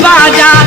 八家。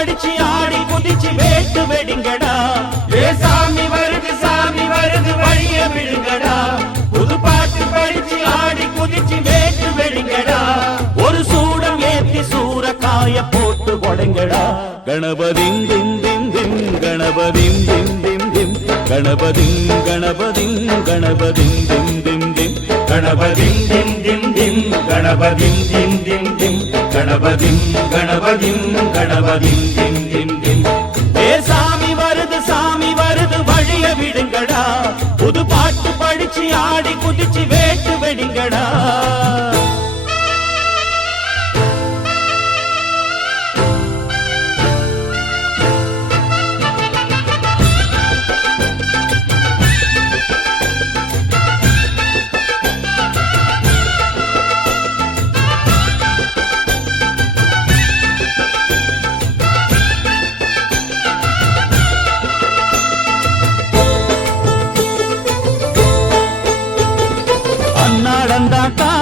அடிச்சு ஆடி குதிச்சு வேட்டு வெடிங்கடா. ஏ சாமி வருது சாமி வருது வழிய விழுங்கடா. புது பாட்டு படிச்சு ஆடி குதிச்சு வேட்டு வெடிங்கடா. ஒரு சூடம் ஏத்தி சூறக்காய போட்டு கொடைங்கடா. கணபதிங் திம் திம் திம் கணபதிங் திம் திம் திம் கணபதிங் கணபதிங் கணபதிங் திம் திம் திம் கணபதிம் திம் திம் திம் கணபதிம் திம் திம் திம் கணபதிம் கணபதிம் கணபதிம் திம் திம் திம்.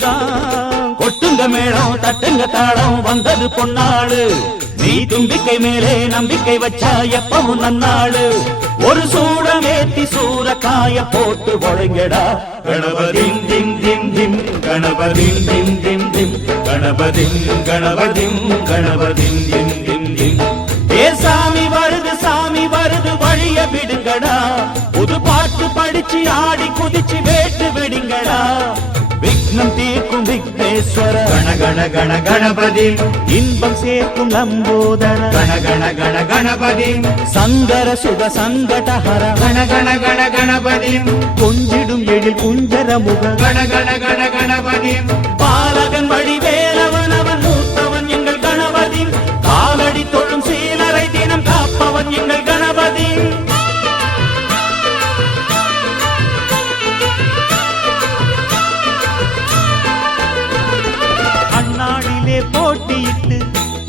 முகந்தா கொட்டுங்க மேளம் தட்டுங்க தாளம் வந்தது பொன்னாளு. நீ தும்பிக்கை மேலே நம்பிக்கை வச்சா எப்பவும் நன்னாளு. ஒரு சூடம் ஏத்தி சூறக்காய போட்டு ஒழுங்கடா. கணபதிம் திம் திம் திம் கணபதிம் திம் திம் திம். கணபதிம் கணபதிம் கணபதிம் திம் திம் திம். ஏ சாமி வருது சாமி வருது வழிய விடுங்கடா. புது பாட்டு படிச்சு ஆடி குதிச்சு வேட்டு விடுங்கடா. விக்னம் தீர்க்கும் விக்னேஸ்வர கண கண கண கணபதி. இன்பம் சேர்க்கும் லம்போதர கண கண கண கணபதி. சங்கர சுக சங்கடஹர. கண கண கண கணபதி. கொஞ்சிடும் எழில் குஞ்சர முக கண கண கண கணபதி.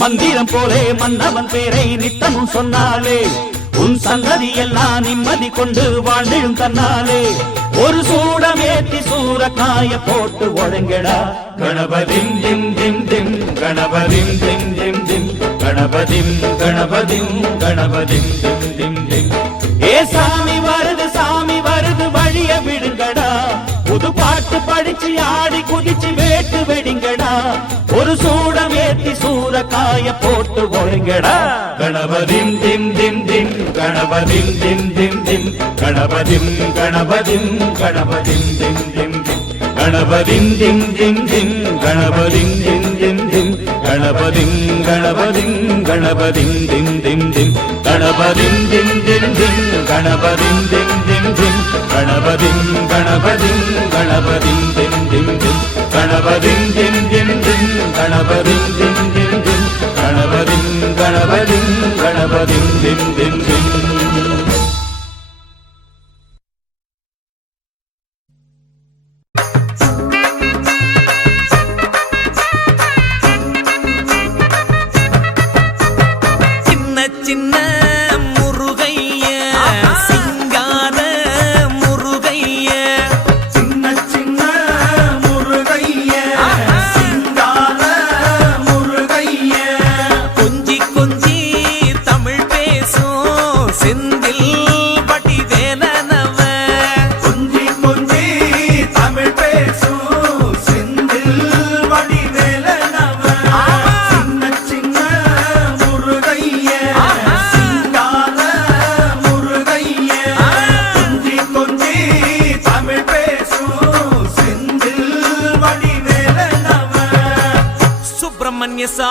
மந்திரம் போலே மன்னவன் பேரை நித்தமும் சொன்னாலே உன் சந்ததி எல்லாம் நிம்மதி கொண்டு வாழ்ந்திடும் தன்னாலே. ஒரு சூடம் ஏத்தி சூரக்காய போட்டு ஒழுங்கடா. கணபதிம் திம் திம் திம் கணபதிம் திம் திம் திம் கணபதிம் கணபதிம் கணபதிம் திம் திம் திம். ஏ சாமி வருது சாமி வருது வழிய விடுங்கடா. புது பாட்டு படிச்சு ஆடி குதி ஒரு சூடம் ஏத்தி சூரக்காய போட்டு ஒழுங்கடா. கணபதிம் திம் திம் திம் கணபதிம் திம் திம் திம் கணபதிம் கணபதிம் கணபதிம் திம் திம் திம். கணபதிம் திம் திம் திம் கணபதிம் திம் திம் திம் கணபதிம் கணபதிம் கணபதிம் திம் திம் திம். கணபதிம் திம் திம் திம் கணபதிம் திம் திம் திம் கணபதிம் கணபதிம் கணபதிம் திம் திம் திம். கணபதிம்